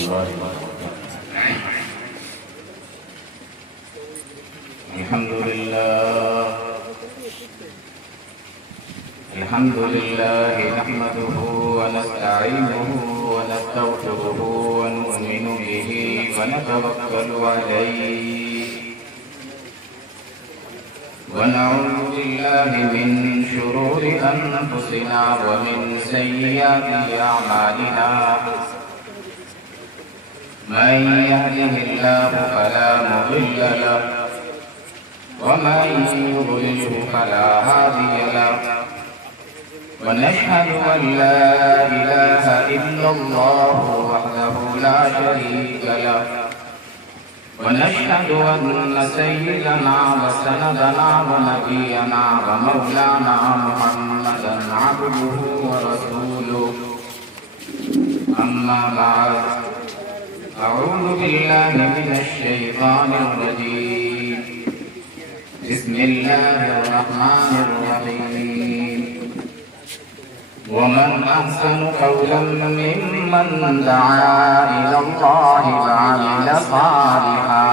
الله وبركاته. الحمد لله نحمده ونستعينه ونستغفره ونؤمن به ونتوكل عليه ونعوذ بالله من شرور أنفسنا ومن سيئات أعمالنا من يهده الله فلا مضل له ومن يضلله فلا هادي له ونشهد أن لا إله إلا الله وحده لا شريك له ونشهد أن سيدنا وسندنا ونبينا ومولانا محمدا عبده ورسوله أما بعد أعوذ بالله من الشيطان الرجيم بسم الله الرحمن الرحيم ومن أحسن قولا ممن دعا إلى الله وعمل صالحا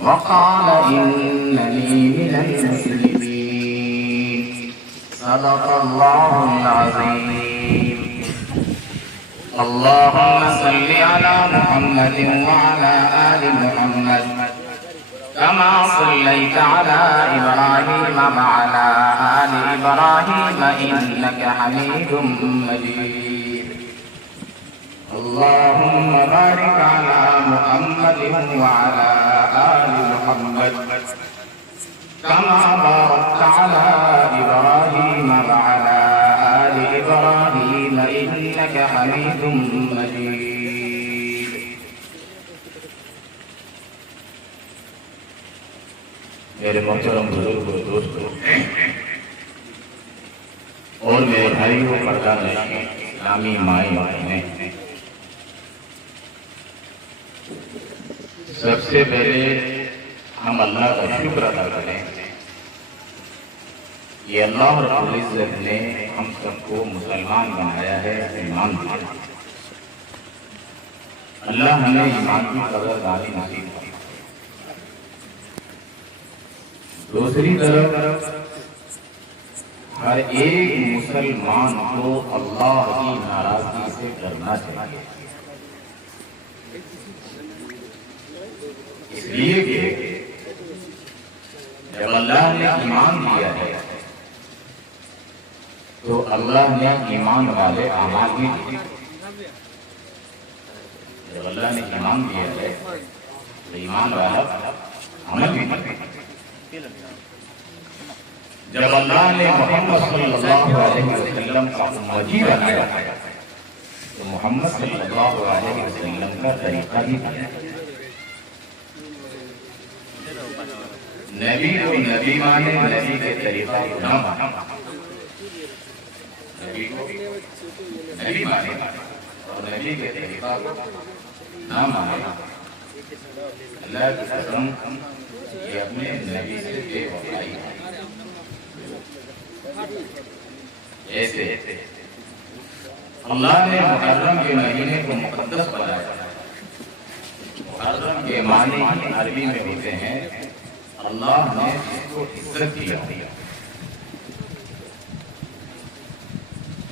وقال إنني من المسلمين صدق الله العظيم. اللهم صل على محمد وعلى آل محمد كما صليت على إبراهيم وعلى آل إبراهيم إنك حميد مجيد. اللهم بارك على محمد وعلى آل محمد كما باركت على إبراهيم وعلى آل إبراهيم إنك حميد مجيد. میرے محترم بزرگ و دوستو اور میرے بھائیوں پردہ نشین اسلامی مائیں بہنیں، سب سے پہلے ہم اللہ کا شکر ادا کریں. یہ اللہ رب العزت نے ہم سب کو مسلمان بنایا ہے، ایمان دیا. اللہ ہمیں ایمان کی قدر دانی نصیب کی. دوسری طرف ہر ایک مسلمان کو اللہ کی ناراضگی سے ڈرنا چاہیے، اس لیے کہ جب اللہ نے ایمان دیا ہے تو اللہ نے ایمان والے اعمال بھی دیے. جب اللہ نے ایمان دیا ہے تو ایمان والا عمل بھی دیے. جب اللہ نے محمد صلی اللہ علیہ وسلم کا امتی بنایا تو محمد صلی اللہ علیہ وسلم کا طریقہ بھی بنایا. نبی کو نبی مانے، نبی کے طریقہ کو نہ مانے. نبی کو نبی مانے اور نبی کے طریقہ کو نہ مانے. اللہ کی قسم یہ اپنے نبی سے بے وفائی ہے. ایسے اللہ نے محرم کے مہینے کو مقدس بنایا. محرم کے معنی عربی میں ہوتے ہیں اللہ نے اس کو عزت دیا.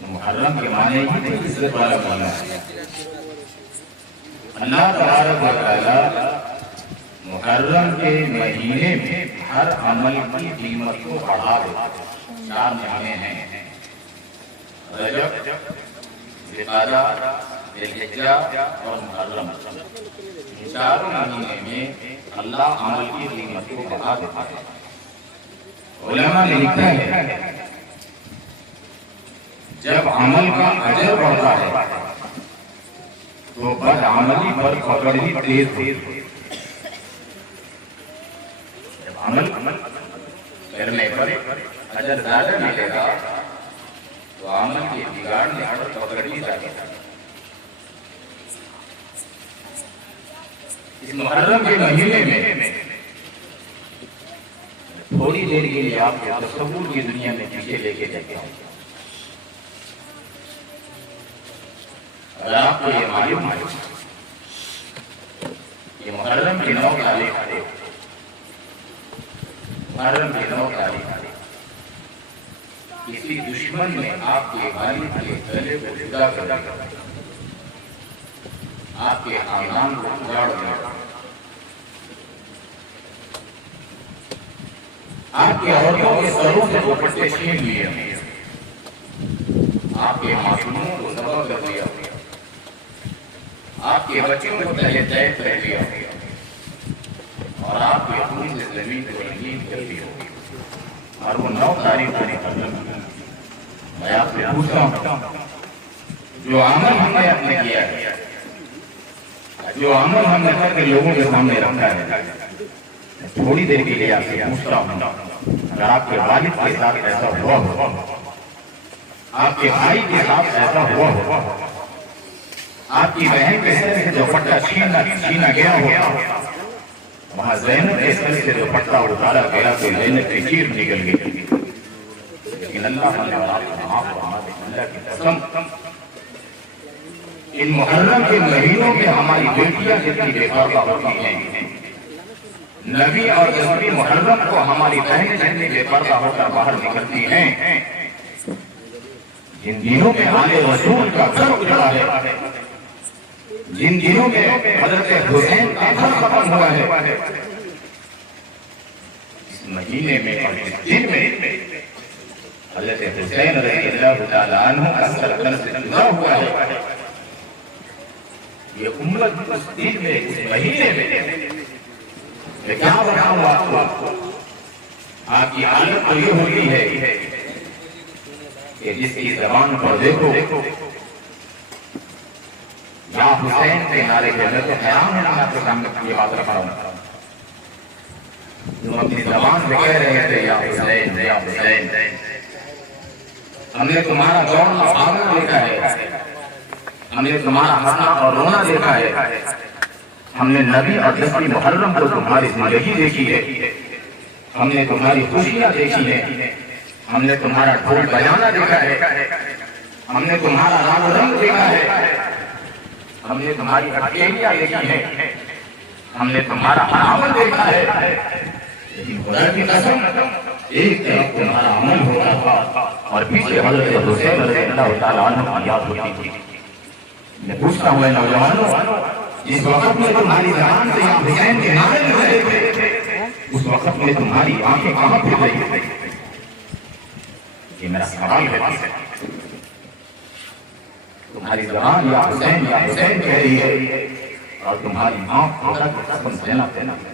محرم کے معنی عزت والا بنا ہے. اللہ تبارک و تعالی محرم کے مہینے میں ہر عمل کی قیمت کو بڑھا دیتا ہے. 4 مہینے ہیں، رجب، ذوالقعدہ، ذوالحجہ اور محرم. ان 4 مہینے میں اللہ عمل کی قیمت کو بڑھا دیتا ہے. علماء نے لکھا ہے جب عمل کا اجر بڑھتا ہے تو بد عملی پر پکڑ بھی تیز ہوتی ہے. جب عمل کرنے پر اجر زیادہ ملے گا تو عمل کے بگاڑنے پر پکڑ بھی جائے گا. اس محرم کے مہینے میں تھوڑی دیر کے لیے آپ کو تصور کی دنیا میں پیچھے لے کے جاتا ہوں. اگر آپ کو یہ معلوم ہے یہ محرم کی 9 تاریخ محرم کی 9 تاریخ کسی دشمن نے آپ کے والد کے گلے کو جدا کر دیا، آپ کے خاندان کو اجاڑ دیا، آپ کی عورتوں کے سروں سے دوپٹے چھین لیے، آپ کے معصوموں کو ذبح کر دیا، آپ کے بچوں کو تلے تیز کر دیا اور آپ کے خون سے زمین کو رنگین کر دیا۔ اور وہ 9 تاریخ کو میں آپ سے پوچھتا ہوں، جو عمل ہم نے اپنے کیا ہے، جو عمل ہم نے کر کے لوگوں کے سامنے رکھا ہے، تھوڑی دیر کے لیے آپ سے پوچھتا ہوں، اگر آپ کے والد کے ساتھ ایسا ہوا ہو، آپ کے بھائی کے ساتھ ایسا ہوا ہو، آپ کی بہن کے سر سے دوپٹہ چھینا گیا ہو، وہاں زینب کے سر سے دوپٹہ اتارا گیا تو زینب کی چیر نکل گئی، لیکن اللہ نے آپ کو معاف فرما دے۔ اللہ کی قسم، ان محرم کے مہینوں میں ہماری بیٹیاں کتنی بے پردہ ہوتی ہیں، نبی اور 10ویں محرم کو ہماری بہنیں جتنی بے پردہ ہو کر باہر نکلتی ہیں۔ جن دنوں میں آل رسول کا گھر اجڑا ہے، جن دنوں میں حضرت حسین کا گھر ختم ہوا ہے، اس مہینے میں اور اس دن میں حضرت حسین رضی اللہ تعالیٰ عنہ کا سر قلب سے جدا ہوا ہے، یہ امت اس دن میں اس مہینے میں کیا بتاؤں آپ کو، آپ کی حالت تو یہ ہوتی ہے کہ جس کی زبان پر دیکھو یا حسین کے نعرے پہ، میں تو حیران ہوں آپ کے سامنے یہ بات رکھ رہا ہوں، جو اپنی زبان سے کہہ رہے تھے یا حسین یا حسین، ہم نے تمہارا دوڑنا بھاگنا دیکھا ہے، ہم نے تمہارا ہنسنا اور رونا دیکھا ہے، ہم نے نبی اور 10ویں محرم کو تمہاری زندگی دیکھی ہے، ہم نے تمہاری خوشیاں دیکھی ہیں، ہم نے تمہارا ڈھول بجانا دیکھا ہے، ہم نے تمہارا رنگ رنگ دیکھا ہے، ہم نے تمہاری اکیلیاں دیکھی ہیں، ہم نے تمہارا عمل دیکھا ہے، لیکن خدا کی قسم ایک طرف تمہارا عمل ہوتا تھا اور پیچھے حضرت حسین رضی اللہ تعالیٰ عنہ کی یاد ہوتی تھی۔ میں پوچھتا ہوں اے نوجوانوں، جس وقت میں تمہاری زبان سے یا حسین کے نعرے لگ رہے تھے، اس وقت میں تمہاری آنکھیں کہاں پھر رہی تھی؟ یہ میرا سوال ہے، تمہاری زبان یا حسین کہہ رہی ہے اور تمہاری آنکھ خدا کی قسم زینب کہہ رہی ہے،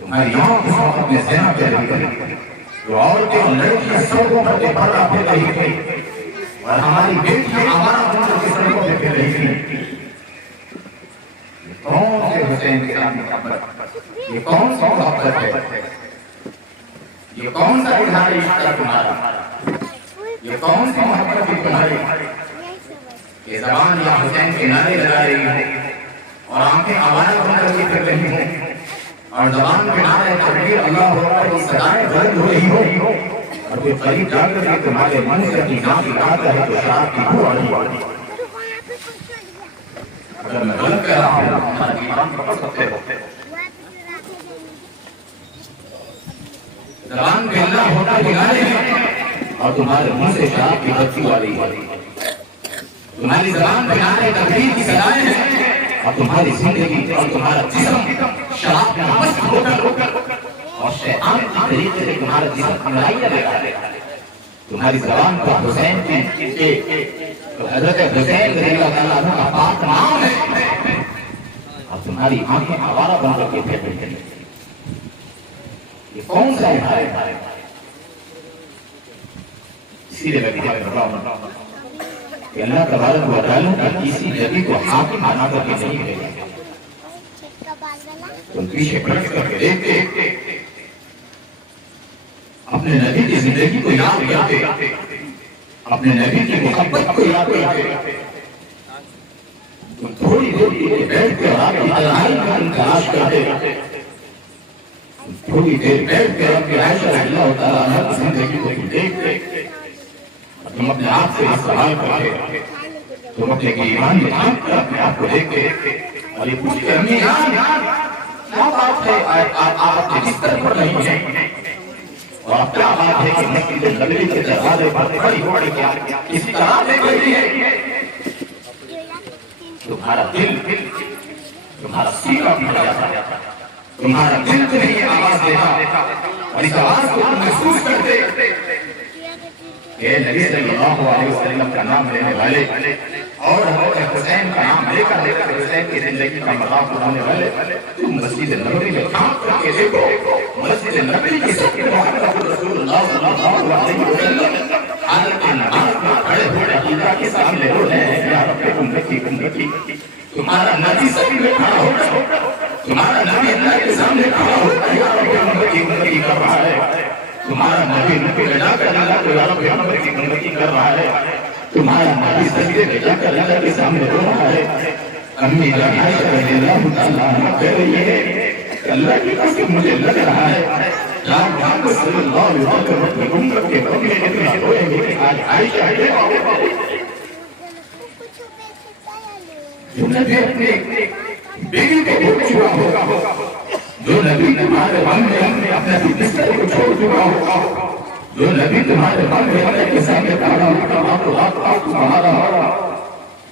تمہاری آنکھ اس وقت میں زینب کہہ رہی ہے، تو عورتیں اور لڑکیاں سڑکوں پر بے پردہ پھر رہی تھی اور ہماری بیٹیاں ہمارا عمر کی سڑکوں پہ پھر رہی تھی۔ یہ کون سے حسین کے ساتھ محبت، یہ کون سی محبت ہے، یہ کون سا اظہار عشق ہے تمہارا، یہ کون سی محبت ہے تمہاری کہ زبان یا حسین کے نعرے لگا رہی ہو اور آنکھیں آوارہ بن کر کے پھر رہی ہوں اور زبان کے نعرے تکبیر اللہ اکبر کی صدائیں بلند ہو رہی ہو اور کوئی قریب جا کر کے تمہارے من سے اپنی نام اٹھاتا ہے تو شراب کی بو آ رہی ہے۔ اگر میں غلط کہہ رہا ہوں ہمارا ایمان پکڑ سکتے ہو، زبان پہ اللہ ہوتا بگاڑے اور تمہارے منہ سے شراب کی بدبو آ رہی ہے، تمہاری زبان پہ نعرے تکبیر کی صدائیں ہیں اور تمہاری زندگی اور تمہارا جسم شراب میں مست ہو کر اور شیطان کی طریقے سے تمہارا جسم لڑائیاں لگا رہے، تمہاری زبان پر حسین کی حضرت حسین رضی اللہ تعالیٰ عنہ کا پاک نام ہے اور تمہاری آنکھیں آوارہ بن کر کے پھر رہی ہیں۔ یہ کون سا اظہار ہے؟ اسی لیے میں کہہ رہا ہوں کہ اللہ تبارک و تعالیٰ کی کسی نبی کو حاکم بنا کر کے نہیں بھیجا، تم پیچھے پلٹ کر کے دیکھتے اپنے نبی کی زندگی کو یاد کرتے، اپنے نبی کی محبت کو یاد کرتے، تم تھوڑی دیر کے لیے بیٹھ کر آپ کی تنہائی کا تلاش کرتے، تھوڑی دیر بیٹھ کر اپنی عائشہ رضی اللہ تعالیٰ عنہ کی زندگی کو دیکھتے اور تم اپنے آپ سے یہ سوال کرتے تم اپنے ایمان میں جھانک کر اپنے آپ کو دیکھتے اور یہ پوچھتے امی جان کیا بات ہے آپ اپنے بستر پر نہیں ہیں اور آپ کیا بات ہے کہ مسجد نبوی کے دروازے پر کھڑی ہو کے کسی طرح لے گئی ہے تمہارا دل تمہارا سینہ پھٹ جاتا تمہارا دل تمہیں یہ آواز دیتا اور اس آواز کو تم محسوس کرتے کہ نبی صلی اللہ علیہ وسلم کا نام لینے والے اور حضرت حسین کا نام لے کر حسین کی زندگی کا مذاق اڑانے والے تم مسجد نبوی میں جھانک کر کے دیکھو مسجد نبوی کی سب محمد رسول اللہ صلی اللہ علیہ وسلم حالت نماز میں کھڑے ہوئے عقیدہ کے سامنے ہو رہے ہیں یا رب امتی تمہارا نبی سبھی میں کھڑا ہوگا تمہارا نبی اللہ کے سامنے کھڑا ہوگا یا رب امتی کر رہا ہے تمہارا نبی لجا کر اللہ کو یا رب امتی کر رہا ہے تمہارا نبی سجدے میں جا کر اللہ کے سامنے رو رہا ہے امی جان عائشہ رضی اللہ تعالیٰ عنہ کہہ رہی ہے کہ اللہ کی قسم مجھے لگ رہا ہے جان محمد صلی اللہ علیہ وسلم اپنے امت کے بغیر اتنا روئے گے کہ آج عائشہ جو نبی اپنے بیوی کو چھوڑ چکا ہوگا جو نبی تمہارے غم میں اپنے بستر کو چھوڑ چکا ہوگا جو نبی تمہارے غم میں اللہ کے سامنے کھڑا ہوگا آپ تمہارا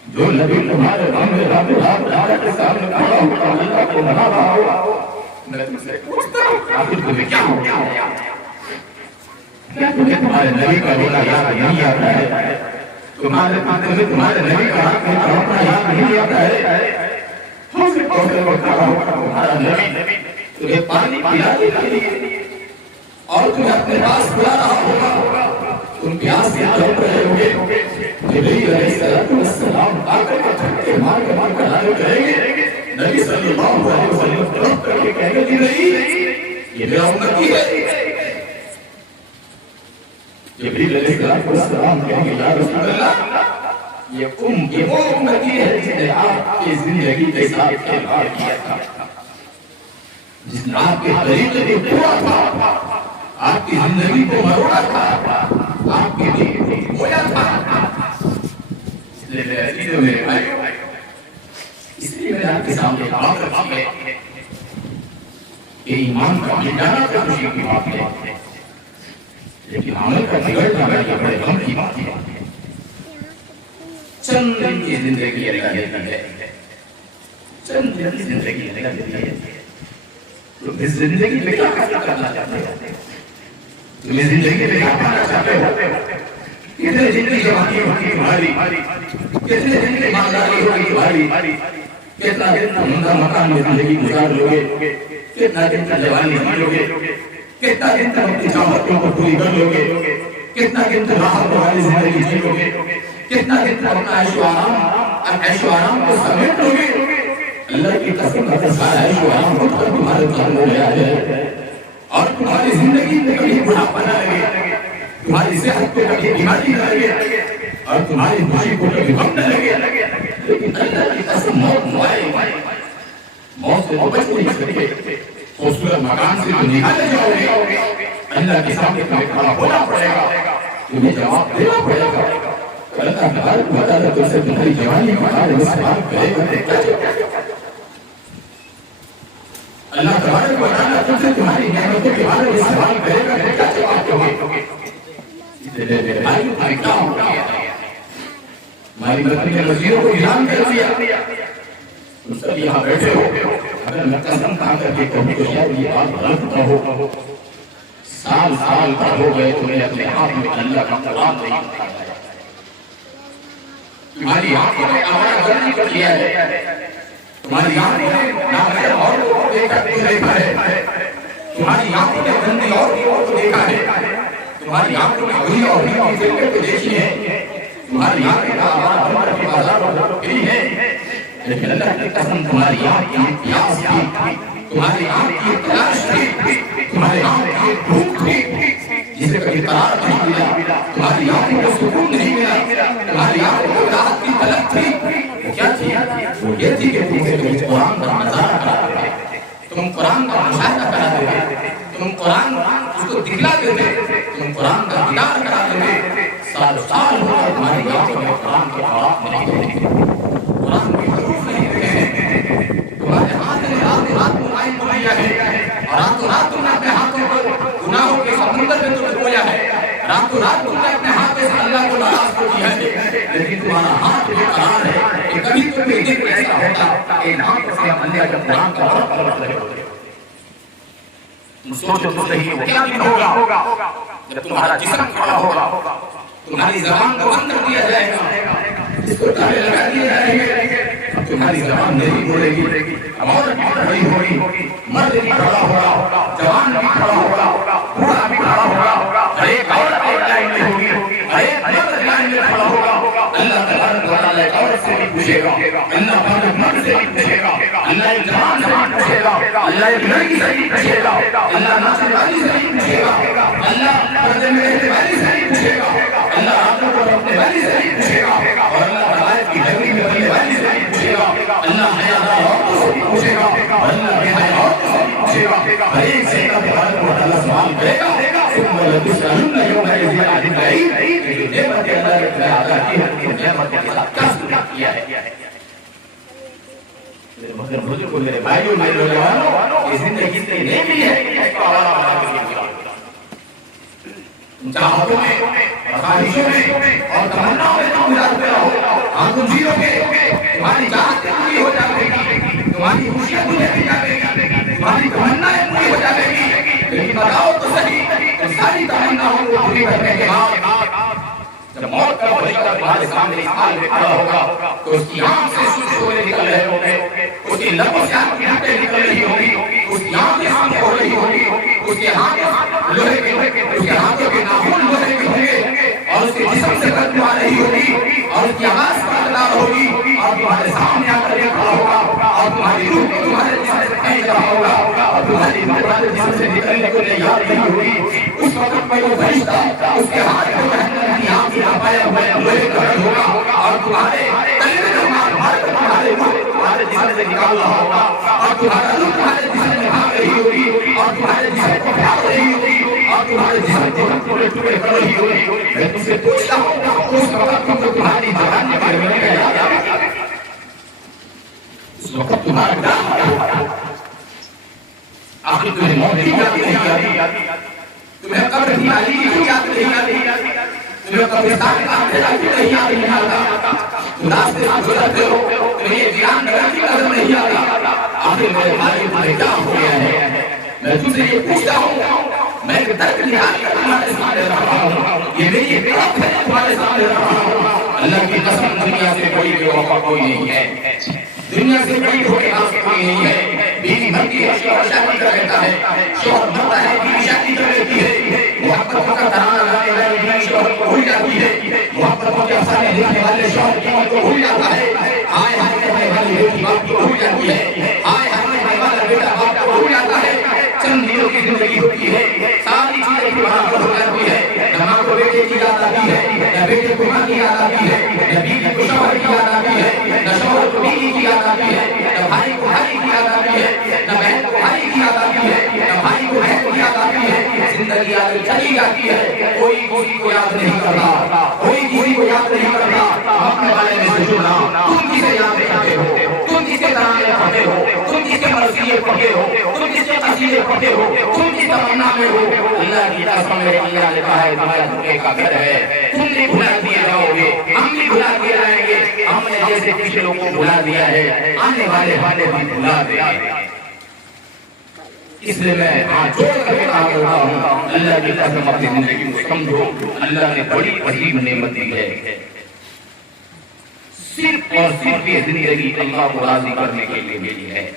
جو نبی تمہارے غم میں اللہ کے سامنے کھڑا ہوگا اللہ کو منا رہا ہوگا میں تم سے پوچھتا ہوں آخر تمہیں کیا ہو کیا تمہیں تمہارے نبی کا رونا یاد نہیں آتا ہے تمہارے نبی کا حق میں تڑپنا یاد نہیں آتا ہے ہم سے پوچھتے وقت کھڑا ہوگا تمہارا نبی تمہیں پانی پلانے کے لیے اور تمہیں اپنے پاس بلا رہا ہوگا تم پیاس سے تڑپ رہے ہوگے جبریل علیہ السلام آ کر کے چھٹے مار کر آگے کریں گے نبی صلی اللہ علیہ وسلم تڑپ کر کے کہہ گے نہیں یہ میرا امتی ہے جبریل علیہ السلام کہیں گے یا رسول اللہ یہ وہ امتی ہے جس نے آپ کی زندگی کے ساتھ کھلواڑ کیا تھا جس نے آپ کے طریقے کو پورا تھا آپ کی زندگی کو مروڑا تھا آپ کے لیے بویا تھا اس لیے میرے عزیزوں میرے بھائیوں اس لیے میں آپ کے سامنے بات رکھی ہے کہ ایمان کا مٹانا تو خوشی کی بات ہے لیکن عمل کا بگڑ جانا یہ بڑے غم کی بات ہے چند دن کی زندگی اللہ دیتی ہے چند دن کی زندگی اللہ دیتی ہے تم اس زندگی میں کیا کرنا چاہتے ہو تم اس زندگی میں کیا کرنا چاہتے ہو کتنے زندگی جوانی ہوگی تمہاری کتنے زندگی مالداری ہوگی تمہاری کتنا کتنا منگا مکان میں زندگی گزار لوگے کتنا کتنا جوانی جی لوگے کتنا کتنا اپنی چاہتوں کو پوری کر لوگے کتنا کتنا راحت والی زندگی جی لوگے کتنا کتنا اپنا عیش و آرام کو سمیٹ لوگے اللہ کی قسم کا سارا عیش و آرام اٹھ کر تمہارے سامنے لے آ جائے اور تمہاری زندگی میں کبھی بڑھاپا نہ لگے تمہاری صحت پہ کبھی بیماری نہ لگے اور تمہاری خوشی کو کبھی غم نہ لگے لیکن اللہ کی قسم موت سے تو بچ نہیں سکے خوبصورت مکان سے تو نکالے جاؤ گے اللہ کے سامنے تمہیں کھڑا ہونا پڑے گا تمہیں جواب دینا پڑے گا اللہ تبارک و تعالیٰ تم سے تمہاری جوانی کے بارے میں سوال کرے گا اللہ تبارک و تعالیٰ تم سے تمہاری نعمتوں کے بارے میں سوال کرے گا تو کیا جواب دو گے اس لیے میرے بھائیوں تمہیں کیا ہو گیا ہماری بطن کے وزیروں کو اعلان کر دیا تم سب یہاں بیٹھے ہو اگر میں قسم کھا کر کے کہوں تو شاید یہ بات غلط نہ ہو سال سال کا ہو گئے تمہیں اپنے ہاتھ میں اللہ کا قرآن نہیں اٹھایا تمہاری آنکھوں نے آوارہ گردی کر لیا ہے تمہاری آنکھوں نے ناغیر عورتوں کو دیکھا ہے تمہاری آنکھوں نے گندی عورتوں کو دیکھا ہے تمہاری آنکھوں نے بری عورتوں کی فلمیں کو دیکھی ہے تمہاری آنکھیں کا آوارہ ہمارے کے بازاروں پھری ہے لیکن اللہ کی قسم تمہاری آنکھ کی پیاس تھی تمہاری آنکھ کی تلاش تھی تمہاری آنکھ کی بھوک تھی جسے کبھی قرار نہیں ملا تمہاری آنکھوں کو سکون نہیں ملا تمہاری آنکھوں کو راحت کی طلب تھی وہ کیا تھی وہ یہ تھی کہ تم قرآن کا نظارہ کراتے تھے تم قرآن کا مشاہدہ کراتے تھے تم قرآن اس کو دکھلاتے تھے تم قرآن کا دیدار کراتے تھے سال سال ہو گئے تمہاری آنکھوں میں قرآن کے آیات نہیں دیکھے، قرآن کے حروف نہیں دیکھے ہیں، تمہارے ہاتھ نے رات موبائل کو لیا ہے، راتوں رات تم نے اپنے ہاتھوں کو گناہوں کے سمندر میں تمہیں ڈوبویا ہے، راتوں رات تم نے اپنے ہاتھوں سے اللہ کو ناراض کر دیا ہے، لیکن تمہارا ہاتھ بے قرار ہے کہ کبھی تمہیں دن ایسا ہوتا کہ ان ہاتھوں سے ہم اللہ جب قرآن کا حرف پڑھ رہے ہوتے، سوچو تو صحیح وہ کیا دن ہوگا جب تمہارا جسم کھڑا ہوگا، تمہاری زبان کو بند کر دیا جائے گا، اس کو تالے لگا دیے جائیں گے، اب تمہاری زبان نہیں بولے گی، عورت بھی کھڑی ہوگی، مرد بھی کھڑا ہوگا، جوان بھی کھڑا ہوگا، بوڑھا بھی کھڑا ہوگا، ہر ایک عورت ایک لائن میں ہوگی، ہر ایک مرد لائن میں کھڑا ہوگا، اللہ تبارک و تعالیٰ ایک عورت سے بھی پوچھے گا، اللہ تعالیٰ مرد سے بھی پوچھے گا، اللہ ایک جوان سے بھی پوچھے گا، اللہ ایک لڑکی سے بھی پوچھے گا، اللہ ناچنے والی سے بھی پوچھے گا، اللہ پردے میں رہنے والی سے بھی پوچھے گا، اللہ راتوں کو رکھنے والی سے بھی پوچھے گا، اور اللہ رعایت کی ڈگری میں رہنے والی سے بھی پوچھے گا، اللہ حیادار عورتوں سے بھی پوچھے گا، اور اللہ بے حیا عورتوں سے بھی پوچھے گا، ہر ایک سے اللہ تبارک و تعالیٰ سوال کرے گا، ثم لتسألن يومئذ عن النعيم، جو نعمت اللہ نے تمہیں عطا کی ہے ان نعمت کے ساتھ کیا سلوک کیا ہے۔ میرے محترم بزرگوں، میرے بھائیوں، میرے نوجوانوں، یہ زندگی سے نہیں ملی ہے کہ اس کو آوارہ بنا کے دیا، ان چاہتوں میں اور خواہشوں میں اور تمناؤں میں تم گزارتے رہو، ہم تم جیو گے، تمہاری چاہتیں پوری ہو جائے گی، تمہاری خوشیاں پوری ہو جائے گی، تمہاری تمنائیں پوری ہو جائے گی، لیکن بتاؤ تو صحیح ان ساری تمناؤں کو پوری کرنے کے بعد جب موت کا فرشتہ تمہارے سامنے حال میں کھڑا ہوگا تو اس کی آنکھ سے سوچے نکل رہے ہوں گے، اس کی لبوں سے آنکھ کی ہاتھیں نکل رہی ہوں گی، اس کی آنکھیں آنکھیں ہو رہی ہوں گی، اس کے ہاتھ لوہے کے، اس کے ہاتھوں کے ناخن لوہے کے ہوں گے، اور اس کے جسم سے بدبو آ رہی ہوگی، اور اس کی آواز پردار ہوگی، اور تمہارے سامنے آ کر کھڑا ہوگا، اور تمہاری روح کو تمہارے جسم سے کھینچ رہا ہوگا، اور تمہاری روح تمہارے جسم سے نکلنے کو تیار نہیں ہوگی، اس وقت میں وہ فرشتہ اس کے ہاتھ کو پہننے کی آنکھ سے پایا ہوئے لوہے کا رنگ ہوگا، اور تمہارے تلے میں مار کر تمہارے روح تمہارے جسم سے نکال رہا ہوگا، اور تمہارا روح تمہارے جسم میں بھاگ رہی ہوگی، اور تمہارے جسم کو پھیلا رہی ہوگی، اور تمہارے جسم کو ٹکڑے ٹکڑے کر رہی ہوگی۔ میں تم سے پوچھتا ہوں اس وقت تم کو تمہاری جہان میں کرنے کا یاد آیا، اس وقت تمہارا کیا آخر تمہیں موت کی یاد نہیں آتی، تمہیں قبر کی علی کی یاد نہیں آتی، تمہیں قبرستان کا اندھیرا نہیں آتا، تم راستے سے گزرتے ہو تمہیں یہ ویران نگر کی نظر نہیں آتا، آخر میرے بھائی تمہیں کیا ہو گیا ہے؟ میں تم سے یہ پوچھتا ہوں، میں ایک درد نہاری کر تمہارے سامنے رکھا ہوں، یہ میری بیعت ہے تمہارے سامنے رکھا ہوں، اللہ کی قسم دنیا سے کوئی بے وفا کوئی نہیں ہے، دنیا سے بڑی دھوکے باز کوئی نہیں ہے، بیوی مرتی ہے شوہر شادی کر لیتا ہے، شوہر مرتا ہے بیوی شادی کر لیتی ہے، محبتوں کا ترانہ گانے والے بیوی شوہر کو بھول جاتی ہے، محبتوں کے افسانے لکھنے والے شوہر کی موت کو بھول جاتا ہے، آئے ہائے کہنے والی بیٹی باپ کو بھول جاتی ہے، آئے ہائے کہنے والا بیٹا باپ کو بھول جاتا ہے، چند دنوں کی زندگی ہوتی ہے، ساری چیزیں کی برابر ہو جاتی ہے، نہ ماں کو بیٹے کی یاد آتی ہے، نہ بیٹے کو ماں کی یاد آتی ہے، نہ بیوی کو شوہر کی یاد آتی ہے، نہ شوہر کو بیوی کی یاد آتی ہے، نہ بھائی کو بھائی کی یاد آتی ہے، نہ بہن کو بھائی کی یاد آتی ہے، نہ بھائی کو بہن کی یاد آتی ہے، زندگی آگے چلی جاتی ہے، کوئی کسی کو یاد نہیں کرتا، کوئی کسی کو یاد نہیں کرتا، اپنے بارے میں سوچنا، تم کسے یاد کرتے ہو، تم کسے ترانے پڑھتے ہو، تم کسے مرثیے پڑھتے ہو، تم کسے قصیدے پڑھتے ہو، تم کس تمنا میں ہو، اللہ کی قسم میرے اللہ نے کہا ہے تمہارا دھوکے کا گھر ہے، تم بھی بھلا دیے جاؤ گے، ہم بھی بھلا دیے جائیں گے، ہم نے جیسے پچھلے لوگوں کو بھلا دیا ہے آنے والے بھی بھلا دیں گے، اس لیے میں ہاتھ جوڑ کر کے کہا کرتا ہوں اللہ کی قسم اپنی زندگی کو سمجھو، اللہ نے بڑی عظیم نعمت دی ہے، صرف اور صرف یہ زندگی اللہ کو راضی کرنے کے لیے ملی ہے،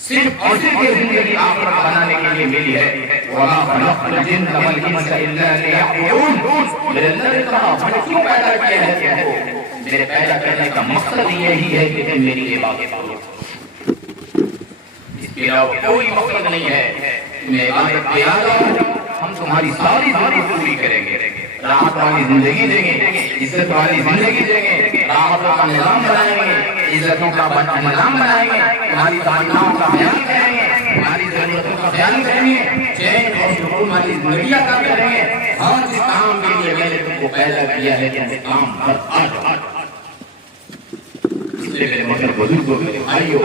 صرف اور صرف یہ زندگی آخرت بنانے کے لیے ملی ہے، وَمَا خَلَقْتُ الْجِنَّ وَالْإِنسَ إِلَّا لِيَعْبُدُونِ، میرے اللہ نے کہا میں نے کیوں پیدا کیا ہے تم کو؟ میرے پیدا کرنے کا مقصد یہی ہے کہ تم میری عبادت کرو، اس کے علاوہ کوئی مقصد نہیں ہے، تمہیں عبادت پہ آ جاؤ، ہم تمہاری ساری ضرورت پوری کریں گے، راحت والی زندگی دیں گے، عزت والی زندگی دیں گے، راحتوں کا نظام بنائیں گے، عزتوں کا نظام بنائیں گے، تمہاری تمناؤں کا بیان کریں گے، ہماری ضرورتوں کا خیال کریں گے، چین اور سکون والی زندگی عطا کریں گے۔ ہاں جس کام کے لیے میں نے تم کو پیدا کیا ہے تم کام پر آ جاؤ۔ اس لیے میرے مگر بزرگوں میرے بھائیوں،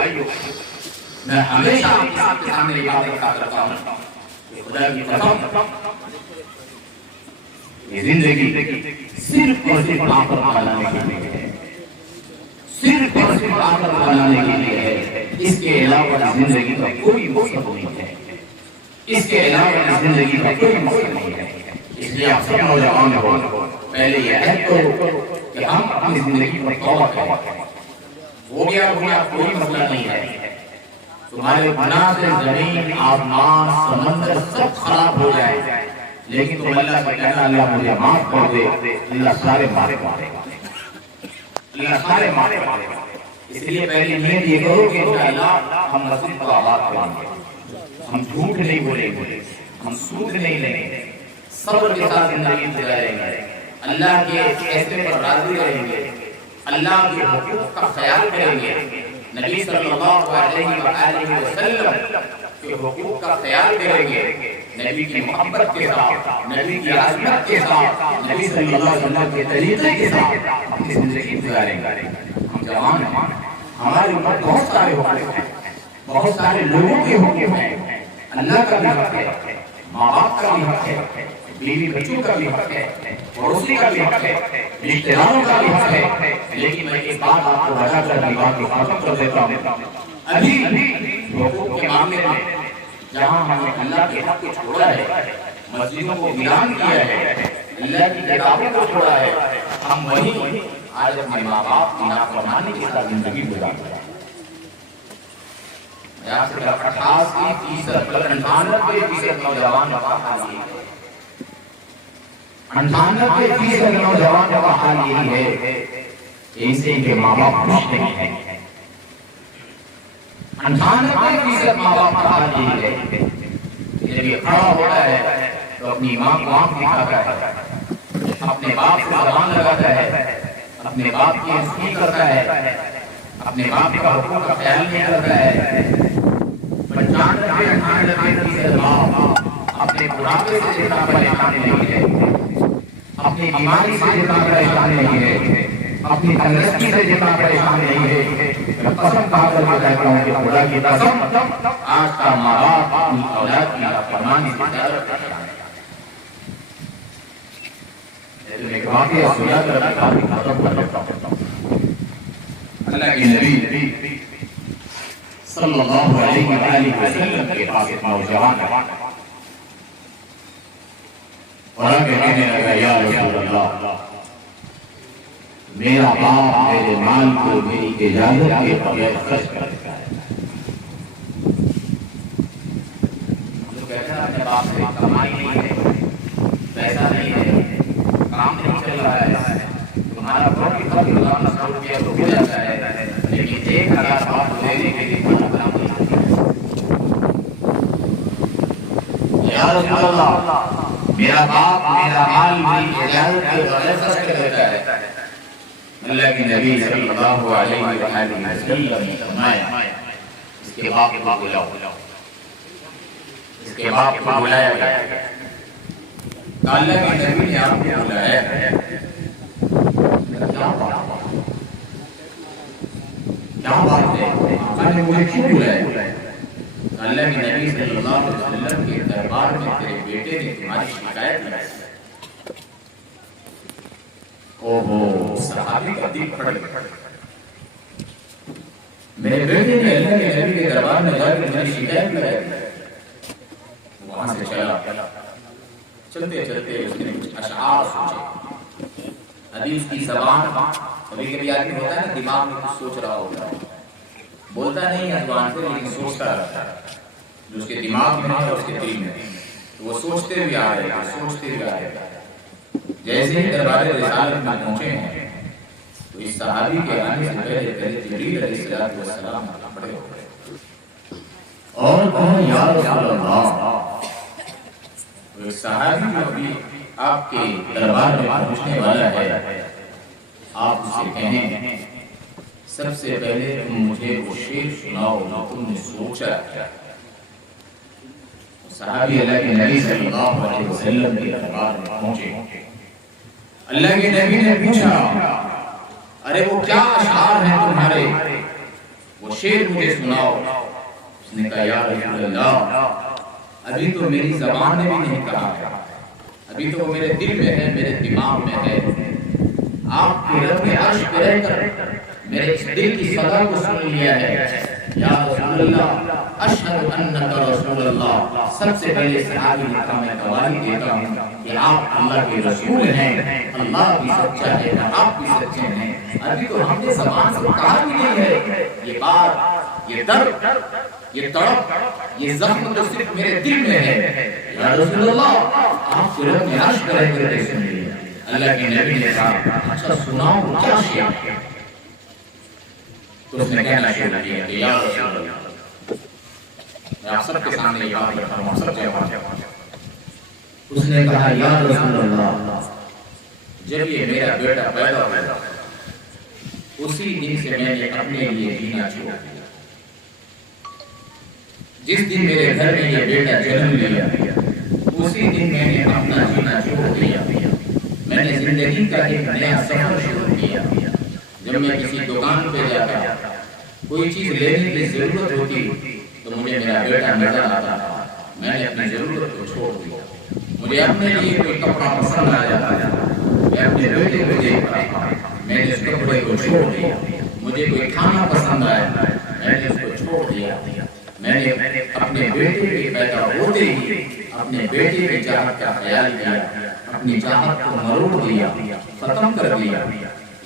میں ہمیشہ آپ کے سامنے یہ بات بتا کرتا ہوں کہ خدا کی قسم یہ زندگی صرف اور صرف آخرت بنانے کے لیے ہے، صرف اور صرف آخرت بنانے کے لیے ہے۔ اس کے علاوہ زندگی کا کوئی مقصد نہیں ہے، اس کے علاوہ زندگی کا کوئی مقصد نہیں ہے۔ اس لیے آپ سب نوجوان ہو، پہلے یہ عہد کرو کہ ہم اپنی زندگی پر توبہ کریں۔ ہو گیا کوئی مسئلہ نہیں ہے، تمہارے گناہ سے زمین آسمان سمندر سب خراب ہو جائے، لیکن تم اللہ سے کہنا اللہ مجھے معاف کر دے، اللہ سارے معاف کر دے، اللہ سارے معاف کر دے۔ اس لیے پہلی نیت یہ کرو کہ انشاءاللہ ہم مسجد کو آباد کریں گے، ہم جھوٹ نہیں بولیں گے، ہم سود نہیں لیں گے، صبر کے ساتھ زندگی گزاریں گے، اللہ کے فیصلے پر راضی رہیں گے، اللہ کے حقوق کا خیال کریں گے، نبی صلی اللہ علیہ وآلہ وسلم کے حقوق کا خیال کریں گے، نبی کی محبت کے ساتھ، نبی کی عظمت کے ساتھ، نبی صلی اللہ علیہ وسلم کے طریقے کے ساتھ اپنی زندگی گزاریں گے۔ ہم جوان ہیں، ہمارے اوپر بہت سارے حقوق ہیں، بہت سارے لوگوں کے حقوق ہیں، اللہ کا بھی حق ہے، ماں باپ کا بھی حق ہے، بیوی بچوں کا بھی حق ہے، پڑوسی کا بھی حق ہے، رشتہ داروں کا بھی حق ہے۔ لیکن میں ایک بات آپ کو بتا کر اپنی بات کو ختم کر دیتا ہوں، ابھی حقوق کے معاملے میں جہاں ہم نے اللہ کے حق کو چھوڑا ہے، مسجدوں کو ویران کیا ہے، اللہ کی کتابوں کو چھوڑا ہے، ہم وہیں آج اپنے ماں باپ کی نافرمانی کے ساتھ زندگی گزار رہے ہیں۔ میں آپ سے 88% 98% نوجوان کا حال یہی ہے، 98% نوجوان کا حال یہی ہے کہ ان سے ان کے ماں باپ خوش نہیں ہیں، 98% ماں باپ کا حال یہی ہے کہ جب یہ کھڑا ہوتا ہے تو اپنی ماں کو آنکھ دکھاتا ہے، اپنے باپ سے زبان لگاتا ہے، اپنے باپ کی عزت کرتا ہے، اپنے باپ کا حقوق کا خیال نہیں کرتا ہے۔ 95-98% باپ اپنے بڑھاپے سے جتنا پریشان نہیں ہے، اپنی بیماری سے جتنا پریشان نہیں ہے، اپنی تندرستی سے جتنا پریشان نہیں ہے، میں قسم کھا کر کے کہتا ہوں کہ خدا کی قسم آج کا ماں باپ اپنی اولاد کی نافرمانی سے زیادہ پریشان ہے۔ ایک واقعہ سنا کر میں بات ختم کر دیتا ہوں۔ اللہ کے نبی صلی اللہ علیہ وآلہ وسلم کے پاس ایک نوجوان ہے اور آگے کہنے لگا یا رسول اللہ، میرا باپ میرے مال کو میری اجازت کے بغیر خرچ کر دیتا ہے۔ جو کہتا ہے اپنے باپ سے کمائی نہیں ہے، پیسہ نہیں ہے، کام نہیں چل رہا ہے، تمہارا بہت ہی خرچ روزانہ 100 روپیہ تو ہو جاتا ہے، لیکن 1000 باپ کو دینے کے لیے بڑا کام نہیں ہے۔ یا رسول اللہ، میرا باپ میرا مال میری اجازت کے بغیر خرچ کر دیتا ہے۔ اللہ کے نبی صلی اللہ علیہ وآلہ وسلم نے فرمایا اس کے باپ کو بلاؤ، اس کے باپ کو بلایا گیا۔ اللہ کے نبی نے آپ کو بلایا ہے، کیا بات ہے، آپ نے مجھے کیوں بلایا؟ اللہ کے نبی صلی اللہ علیہ وسلم کے دربار میں تیرے بیٹے نے تمہاری شکایت لگائی۔ اوہو، صحابی کا دل پھٹ گیا، میرے بیٹے نے اللہ کے نبی کے دربار میں جا کر میری شکایت لگائی۔ وہاں سے چلا، چلتے چلتے اس نے کچھ اشعار سوچے۔ ابھی اس کی زبان، کبھی کبھی آدمی ہوتا ہے نا دماغ میں کچھ سوچ رہا ہوتا ہے، بولتا نہیں ہے زبان سے لیکن سوچتا رہتا ہے، جو اس کے دماغ میں ہے اس کے دل میں، وہ سوچتے ہوئے آ رہے ہیں، سوچتے ہوئے آ رہے ہیں۔ جیسے ہی دربار رسالت میں پہنچے ہیں تو اس صحابی کے آنے سے پہلے جبریل علیہ السلام کھڑے ہو گئے اور کہا یا رسول اللہ، ایک صحابی جو ابھی آپ کے دربار میں پہنچنے والا ہے، آپ اسے کہیں سب سے پہلے تم مجھے وہ شعر سناؤ جو تم نے سوچا کیا۔ صحابی اللہ کے نبی صلی اللہ علیہ وسلم کے دربار میں پہنچے. اللہ کے نبی نے پوچھا ارے وہ کیا اشعار ہیں تمہارے، وہ شعر مجھے سناؤ. اس نے کہا یا رسول اللہ ابھی تو میری زبان نے بھی نہیں کہا ہے، ابھی تو وہ میرے دل میں ہے، میرے دماغ میں ہے. آپ کے رب نے عرش پہ رہ کر میرے اس دل کی صدا کو سن لیا ہے. یا رسول اللہ اشہد انک رسول اللہ. سب سے پہلے صحابی نے کہا میں گواہی دیتا ہوں کہ آپ اللہ کے رسول ہیں، اللہ بھی سچا ہے، آپ بھی سچے ہیں. ابھی تو ہم نے زبان سے کہا بھی نہیں ہے. یہ بات، یہ درد، یہ تڑپ، یہ زخم تو صرف میرے دل میں ہے. یا رسول اللہ آپ کے رب نے عرش پر رہ کر سن لیا. اللہ کے نبی نے کہا اچھا سناؤ کیا شعر. تو اس نے کہنا شروع کیا کہ یا رسول اللہ، میں آپ سب کے سامنے یہ بات رکھا ہوں، سب جواب. اس نے کہا یا رسول اللہ جب یہ میرا بیٹا پیدا ہوا اسی دن سے میں نے اپنے لیے جینا چھوڑ دیا. جس دن میرے گھر میں یہ بیٹا جنم لیا اسی دن میں نے اپنا جینا چھوڑ دیا. میں نے زندگی کا ایک نیا سفر شروع کیا. جب میں کسی دکان پہ جاتا کوئی چیز لینے کی ضرورت ہوتی تو مجھے میرا بیٹا نظر آتا تھا. میں نے اپنی ضرورت کو چھوڑ دیا. مجھے اپنے لیے کوئی کپڑا پسند آ جاتا میں اپنے بیٹے کو دیکھتا میں نے اس کپڑے کو چھوڑ دیا. مجھے کوئی کھانا پسند آیا میں نے اس کو چھوڑ دیا. میں نے اپنے بیٹے کے پیدا ہوتے ہی اپنے بیٹے کی چاہت کا خیال کیا، اپنی چاہت کو مروڑ دیا، ختم کر دیا.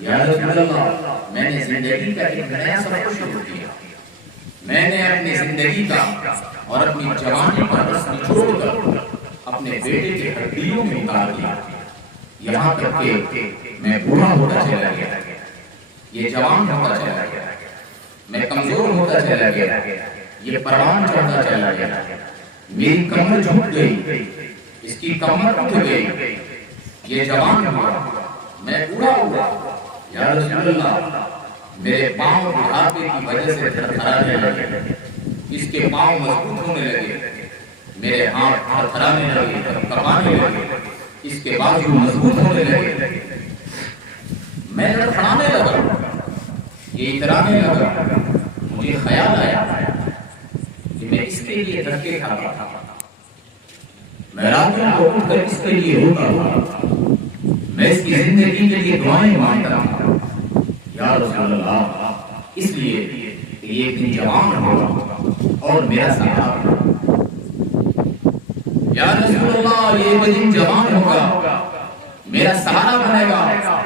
یا رسول اللہ میں نے زندگی کا ایک نیا سفر شروع کیا. میں نے اپنی زندگی کا اور اپنی جوانی کا رسم چھوڑ کر اپنے بیٹے کے ہڈیوں میں اتار دیا. یہاں تک کہ میں بوڑھا ہوتا چلا گیا، یہ جوان ہوتا چلا گیا، میں کمزور ہوتا چلا گیا، یہ پروان چڑھتا چلا گیا. میری کمر جھک گئی، اس کی کمر اٹھ گئی. یہ جوان ہوا، میں بوڑھا ہوا. یا رسول اللہ میرے پاؤں بڑھاپے کی وجہ سے تھرتھرانے لگے. اس کے پاؤں مضبوط ہونے لگے، میرے ہاتھ تھرتھرانے لگے، کپانے لگے. اس کے بازو مضبوط ہونے لگے. میں لڑکھڑانے لگا، یہ اترانے لگا. مجھے خیال آیا کہ میں اس کے لیے دھکے کھاتا تھا، میں راتوں کو اٹھ کر اس کے لیے روتا تھا، میں اس کی زندگی کے لیے دعائیں مانگتا تھا. یا رسول اللہ اس لیے کہ یہ ایک دن جوان ہوگا اور میرا سہارا. یا رسول اللہ یہ ایک دن جوان ہوگا، میرا سہارا بنے گا.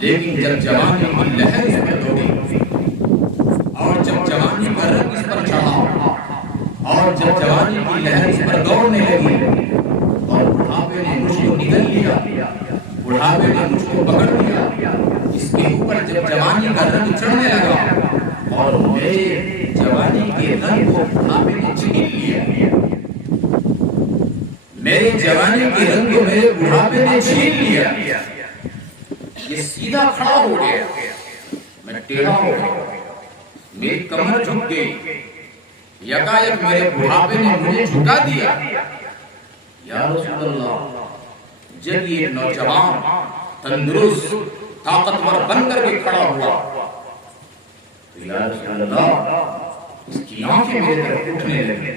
لیکن جب جوانی کی لہر اس پر دوڑی اور جب جوانی کا رنگ اس پر چڑھا اور جب جوانی کی لہر اس پر دوڑنے لگی اور بڑھاپے نے مجھ کو نگل لیا، بڑھاپے نے مجھ کو پکڑ لیا، اس کے اوپر جب جوانی کا رنگ چڑھنے لگا اور میرے جوانی کے رنگ کو بڑھاپے نے چھین لیا، میرے جوانی کے رنگ کو میرے بڑھاپے نے چھین لیا. یہ سیدھا کھڑا ہو گیا، میں ٹیڑھا ہو گیا، میری کمر جھک گئی. یکایک میرے بڑھاپے نے مجھے جھکا دیا. یا رسول اللہ جب یہ نوجوان تندرست طاقتور بن کر کے کھڑا ہوا تو یا رسول اللہ اس کی آنکھیں میرے طرف اٹھنے لگی،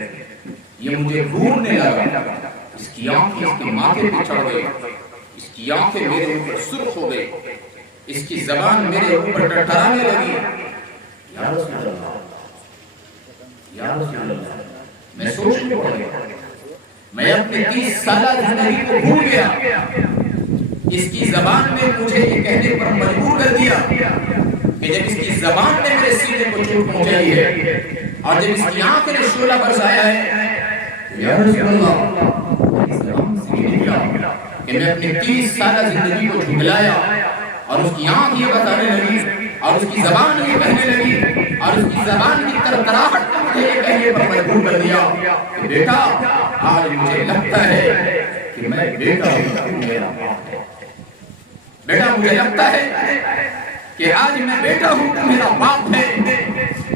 یہ مجھے گھورنے لگا. اس کی آنکھیں اس کے ماتھے پہ چڑھ گئی، اس کی آنکھیں میرے اوپر سرخ ہو گئی، اس کی زبان میرے اوپر ٹٹرانے لگی. یا رسول اللہ، یا رسول اللہ میں سوچنے پڑ گیا، میں اپنے 30 سالہ زندگی کو بھول گیا. اس کی زبان نے مجھے یہ کہنے پر مجبور کر دیا کہ جب اس کی زبان نے میرے سینے کو چوٹ پہنچائی ہے اور جب اس کی آنکھ نے شعلہ برسایا ہے، یا رسول اللہ کہ میں اپنی 30 سالہ زندگی کو جھٹلایا اور اس کی آنکھ یہ بتانے لگی اور اس کی زبان یہ کہنے لگی اور اس کی زبان کی ترتراہٹ نے مجھے یہ کہنے پر مجبور کر دیا کہ بیٹا آج مجھے لگتا ہے کہ میں بیٹا ہوں، میرا باپ ہے. بیٹا مجھے لگتا ہے کہ آج میں بیٹا ہوں تو میرا باپ ہے.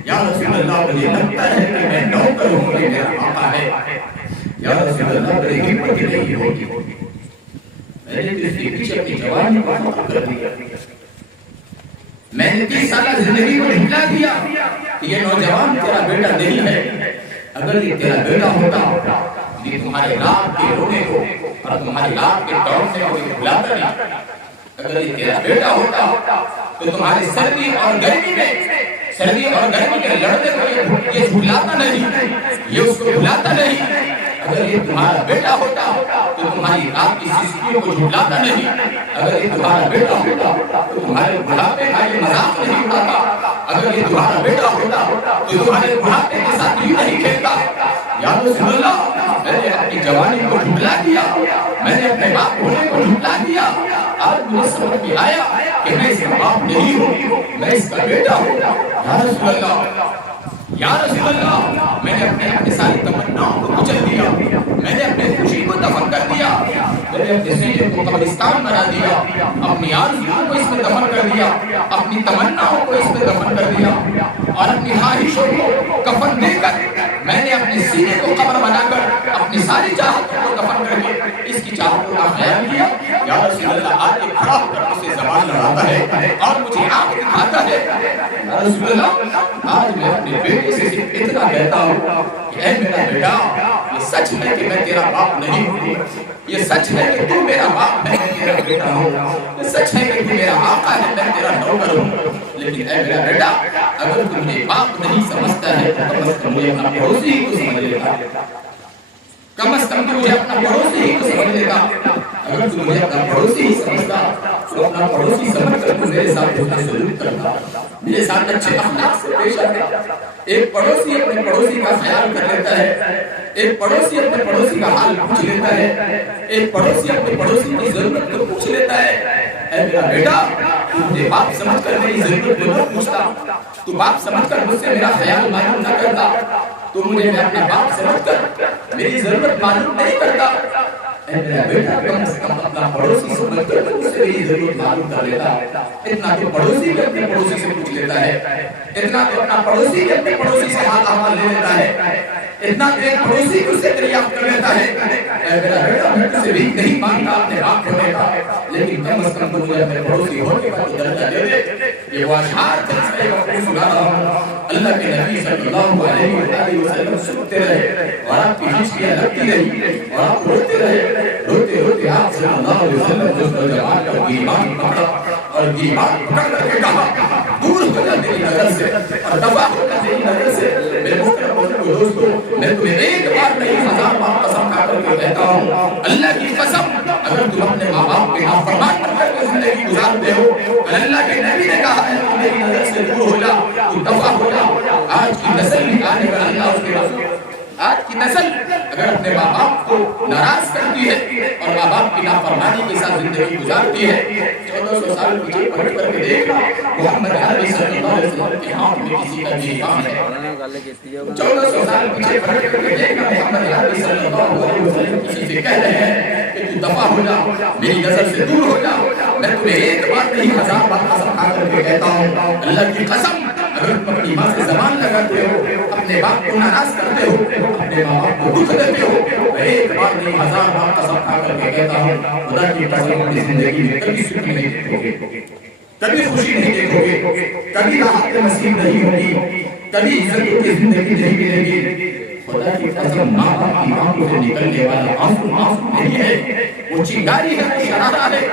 یا رسول اللہ مجھے لگتا ہے کہ میں نوکر ہوں کہ میرا آقا ہے. یا رسول اللہ میری ہمت نہیں ہوگی، میں نے تو اس کے پیچھے اپنی جوانی کو ختم کر دیا، میں نے 30 سالہ زندگی کو نکلا دیا کہ یہ نوجوان تیرا بیٹا نہیں ہے، اگر یہ تیرا بیٹا ہوتا یہ تمہارے رات کے رونے کو اور تمہاری رات کے دوڑنے کو بھلاتا نہیں، اگر یہ تیرا بیٹا ہوتا تو تمہاری سردی اور گرمی میں لڑنے کو یہ بھلاتا نہیں، یہ اس کو بھلاتا نہیں، اگر یہ تمہارا بیٹا ہوتا تو تمہاری رات کی سستیوں کو جھٹلاتا نہیں، اگر یہ تمہارا بیٹا ہوتا تو تمہارے بڑھاپے کا یہ مذاق نہیں اڑاتا، اگر یہ تمہارا بیٹا ہوتا تو تمہارے بڑھاپے کے ساتھ یوں نہیں کھیلتا، یا رسول اللہ میں نے اپنی جوانی کو جھٹلا دیا، میں نے اپنے باپ ہونے کو جھٹلا دیا، آج مجھے سمجھ میں آیا کہ میں اس کا باپ نہیں ہوں، میں اس کا بیٹا ہوں، یا رسول اللہ یا رسول اللہ میں نے اپنے ساری تمناؤں کو کچل دیا، میں نے اپنے خوشی کو دفن کر دیا، میں نے اپنے سینے کو قبرستان بنا دیا، اپنی آرزوؤں کو اس میں دفن کر دیا، اپنی تمناؤں کو اس میں دفن کر دیا، اور اپنی خواہشوں کو کفن دے کر میں نے اپنے سینے کو قبر بنا کر اپنی ساری چاہتوں کو دفن کر کے اس کی چاہتوں کا خیال کیا، یا رسول اللہ آج یہ کھڑا ہو کر مجھے زبان لڑاتا ہے اور مجھے آنکھ دکھاتا ہے، یا رسول اللہ آج میں اپنے بیٹے سے صرف اتنا کہتا ہوں کہ اے میرا بیٹا یہ سچ ہے کہ میں تیرا باپ نہیں ہوں، یہ سچ ہے کہ تو میرا باپ ہے، میں تیرا بیٹا ہوں، یہ سچ ہے کہ تو میرا آقا ہے، میں تیرا نوکر ہوں، لیکن اے میرا بیٹا اگر تو مجھے باپ نہیں سمجھتا ہے تو کم از کم مجھے اپنا پڑوسی ہی کو سمجھ لیتا، کم از کم مجھے اپنا پڑوسی ہی کو سمجھ لیتا، اگر تو مجھے اپنا پڑوسی ہی سمجھتا تو اپنا پڑوسی سمجھ کر تو میرے ساتھ ہوتا سلوک کرتا، میرے ساتھ اچھے اخلاق سے پیش آتا، ایک پڑوسی اپنے پڑوسی کا خیال کر لیتا ہے، ایک پڑوسی اپنے پڑوسی کا حال پوچھ لیتا ہے، ایک پڑوسی اپنے پڑوسی کی ضرورت کو پوچھ لیتا ہے، اے میرا بیٹا تو مجھے باپ سمجھ کر میری ضرورت کو نہ پوچھتا، تو باپ سمجھ کر مجھ سے میرا خیال معلوم نہ کرتا، تو مجھے میں اپنا باپ سمجھ کر میری ضرورت معلوم نہیں کرتا، اے میرا بیٹا کم از کم اپنا پڑوسی سمجھ کر مجھ سے میری ضرورت معلوم کر لیتا، اتنا تو پڑوسی بھی اپنے پڑوسی سے پوچھ لیتا ہے، اتنا تو اپنا پڑوسی بھی اپنے پڑوسی سے حال احوال لے لیتا ہے، اتنا تو ایک پڑوسی بھی اسے دریافت کر لیتا ہے، اے میرا بیٹا میں تجھے بھی نہیں مانتا اپنے باپ ہونے کا، لیکن کم از کم تو مجھے اپنے پڑوسی ہونے کا تو درجہ دے دے، یہ وہ اشعار تھے میں سنا رہا ہوں، اللہ کے نبی صلی اللہ علیہ وسلم سنتے رہے اور آپ کی ہنسیاں لگتی رہی اور آپ روتے رہے، روتے روتے آپ صلی اللہ علیہ وسلم اس نوجوان کا گریبان پکڑا اور گریبان پکڑ کر کے کہا دور ہو جا میری نظر سے اور دفع ہو جا میری نظر سے، میرے محترم دوستو میں تمہیں ایک بار نہیں 1000 بار قسم کھا کر کے کہتا ہوں، اللہ کی قسم اگر تم اپنے ماں باپ کے نافرمان بن کر کے زندگی گزارتے ہو، اللہ کے نبی نے کہا ہے کہ میری نظر سے دور ہو جا، تو دفع ہو جا، آج کی نسل بھی آنے والا اللہ اس کے رسول، آج کی نسل اگر اپنے ماں باپ کو ناراض کرتی ہے اور ماں باپ کی نافرمانی کے ساتھ زندگی گزارتی ہے، 1400 سال پیچھے پلٹ کر کے دیکھنا محمد عربی صلی اللہ علیہ وسلم کے ہاتھ میں کسی کا گریبان ہے، 1400 سال پیچھے پلٹ کر کے دیکھنا محمد عربی صلی اللہ علیہ وسلم کسی سے کہہ رہے ہیں کہ تو دفع ہو جا، میری نظر سے دور ہو جا، میں تمہیں ایک بار نہیں 1000 بار قسم کھا کر کے کہتا ہوں، اللہ کی قسم اگر تم اپنی ماں سے زبان لگاتے ہو، اپنے باپ کو ناراض کرتے ہو، اپنے ماں باپ کو دکھ دیتے ہو، میں ایک بار نہیں 1000 بار قسم کھا کر کے کہتا ہوں، خدا کی قسم اپنی زندگی میں کبھی سکھ نہیں دیکھو گے، کبھی خوشی نہیں دیکھو گے، کبھی راحت نصیب نہیں ہوگی، کبھی عزت کی زندگی نہیں ملے گی، خدا کی قسم ماں باپ کی آنکھوں سے نکلنے والا آنسو نہیں ہے، وہ چنگاری ہے، وہ شرارہ ہے،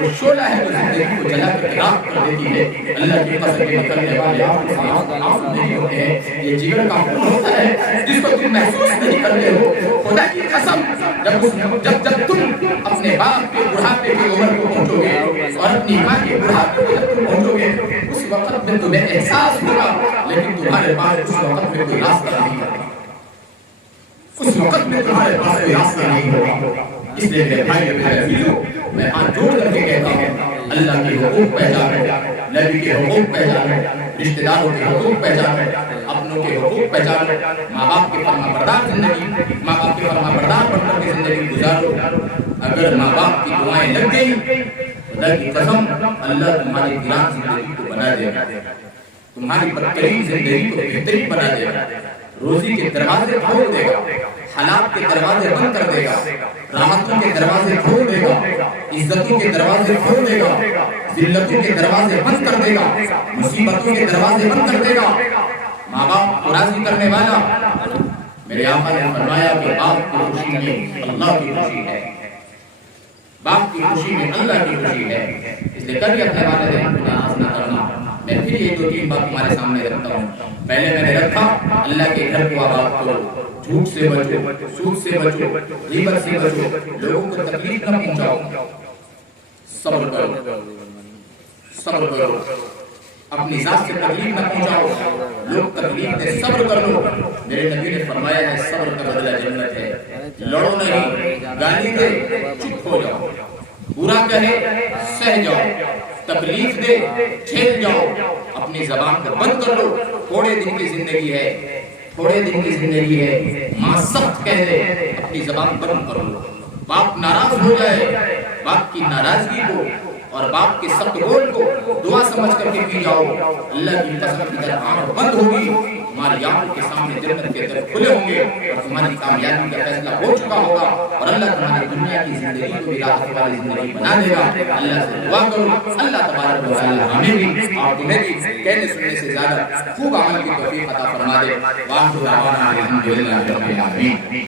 وہ شعلہ ہے جو زندگی کو جلا کر راکھ کر دیتی ہے، اللہ کی قسم کے نکلنے والے آنکھوں سے آنسو نہیں ہوتے ہیں، یہ جگر کا خون ہوتا ہے جس کو تم محسوس نہیں کرتے ہو، خدا کی قسم جب تم اپنے باپ کے بڑھاپے کی عمر کو پہنچو گے اور اپنی ماں کے بڑھاپے کو جب تم پہنچو گے اس وقت میں تمہیں احساس ہوگا، لیکن تمہارے پاس اس وقت میں کوئی راستہ نہیں ہوگا، اس وقت میں تمہارے پاس کوئی راستہ نہیں ہوگا، اس لیے میرے بھائی میرے عزیزو میں ہاتھ جوڑ کر کے کہتا ہوں اللہ کے حقوق پہچانو، نبی کے حقوق پہچانو، رشتہ داروں کے حقوق پہچانو، اپنوں کے حقوق پہچانو، ماں باپ کے فرما بردار زندگی، ماں باپ کے فرما بردار بن کر کے زندگی گزارو، اگر ماں باپ کی دعائیں لگ گئی خدا کی قسم اللہ تمہاری گران زندگی کو بنا دے گا، تمہاری بدترین زندگی کو بہترین بنا دے گا، روزی کے دروازے کھول دے گا، حالات کے دروازے بند کر دے گا، راحتوں کے دروازے کھول دے گا، عزتوں کے دروازے کھول دے گا، ذلتوں کے دروازے بند کر دے گا، مصیبتوں کے دروازے بند کر دے گا۔ ماں باپ کو راضی کرنے والا، میرے آقا نے فرمایا کہ باپ کی خوشی میں اللہ کی خوشی ہے، باپ کی خوشی میں اللہ کی خوشی ہے۔ اس لیے کبھی اپنے والدین کو ناراض نہ کرنا۔ میں پھر یہ 2-3 بات تمہارے سامنے رکھتا ہوں۔ پہلے میں نے رکھا اللہ کے گھر کو آباد کرو، جھوٹ سے بچو، سود سے بچو، غیبت سے بچو، لوگوں کو تکلیف نہ پہنچاؤ، صبر کرو، صبر کرو، اپنی ذات سے تکلیف نہ پہنچاؤ، لوگ تکلیف دے صبر کر لو۔ میرے نبی نے فرمایا ہے صبر کا بدلہ جنت ہے۔ لڑو نہیں، گالی دے چپ ہو جاؤ، برا کہے سہ جاؤ، تکلیف دے جھیل جاؤ، اپنی زبان کو بند کر لو۔ تھوڑے دن کی زندگی ہے، تھوڑے دن کی زندگی ہے، ماں سخت کہہ دے اپنی زبان بند کر لو۔ باپ ناراض ہو جائے، باپ کی ناراضگی کو اور باپ کے سخت بول کو دعا سمجھ کر کے پی جاؤ، اللہ کی قسم کی آنکھ بند ہوگی، تمہاری آنکھوں کے سامنے جنت کے در کھلے ہوں گے اور تمہاری کامیابی کا فیصلہ ہو چکا ہوگا، اور اللہ تمہاری دنیا کی زندگی کو بھی راحت والی زندگی بنا دے گا۔ اللہ سے دعا کرو، اللہ تبارک و تعالی ہمیں بھی اور تمہیں بھی کہنے سننے سے زیادہ خوب عمل کی توفیق عطا فرما دے۔ وآخر دعوانا الحمدللہ رب العالمین۔